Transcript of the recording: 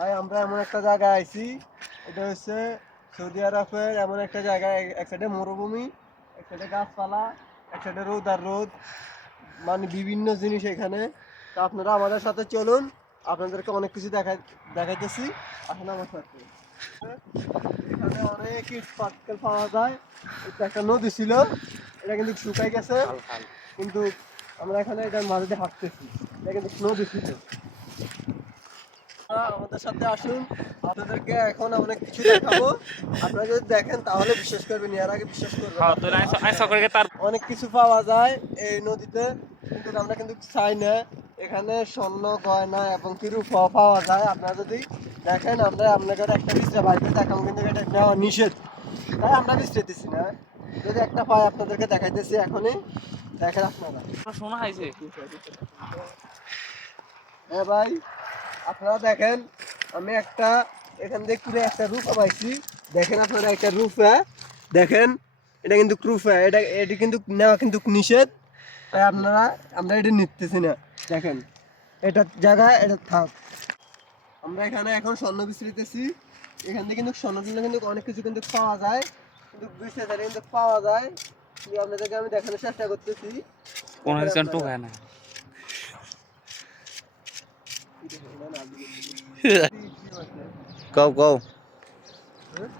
ভাই আমরা এমন একটা জায়গায় আইছি, এটা হচ্ছে সৌদি আরবের এমন একটা জায়গায়, এক সাইডে মরুভূমি, এক সাইডে গাছপালা, এক সাইডে রোদ আর রোদ, মানে বিভিন্ন জিনিস এখানে। তা আপনারা আমাদের সাথে চলুন, আপনাদেরকে অনেক কিছু দেখাইতেছি। আসুন আমার সাথে। এখানে অনেক ইট পাটকেল পাওয়া যায়। এটা একটা নদী ছিল, এটা কিন্তু শুকাই গেছে, কিন্তু আমরা এখানে এটার মাঝে দিয়ে হাঁটতেছি। এটা কিন্তু নদী ছিল। আমাদের সাথে আসুন, আপনাদেরকে এখন অনেক কিছু দেখাবো। আপনারা যদি দেখেন তাহলে বিশ্বাস করবেন, এর আগে বিশ্বাস করবেন না। অনেক কিছু পাওয়া যায় এই নদীতে, কিন্তু আমরা কিন্তু চাই না। এখানে স্বর্ণ গয়না এবং কি রূপা পাওয়া যায়। আপনারা যদি দেখেন, আমরা আপনাদের একটা বিশ্রা বাড়িতে দেখাবো, কিন্তু এটা নেওয়া নিষেধ, তাই আমরা বিশ্রেতেছি না। যদি একটা পাই আপনাদেরকে দেখাইতেছি এখনই, দেখেন আপনারা। শোনা হয়েছে। হ্যাঁ ভাই, আপনারা দেখেন, আমি একটা এখান থেকে পুরো একটা রূপা পাইছি। দেখেন আপনারা, একটা রূপা দেখেন, এটা কিন্তু রূপা, এটি কিন্তু নেওয়া কিন্তু নিষেধ, তাই আমরা এটা নিতেছি না। দেখেন এটা জায়গায় এটা থাক। আমরা এখানে এখন স্বর্ণ বিচরিতেছি। এখান থেকে কিন্তু স্বর্ণ দিলে কিন্তু অনেক কিছু কিন্তু পাওয়া যায়, কিন্তু বিচরে কিন্তু পাওয়া যায়। কিন্তু আপনাদেরকে আমি দেখানোর চেষ্টা করতেছি। কোনো দেখেন কিছু আপনারা। টোকায় না। কি দেখেন, না, না, কও কও। হ্যাঁ?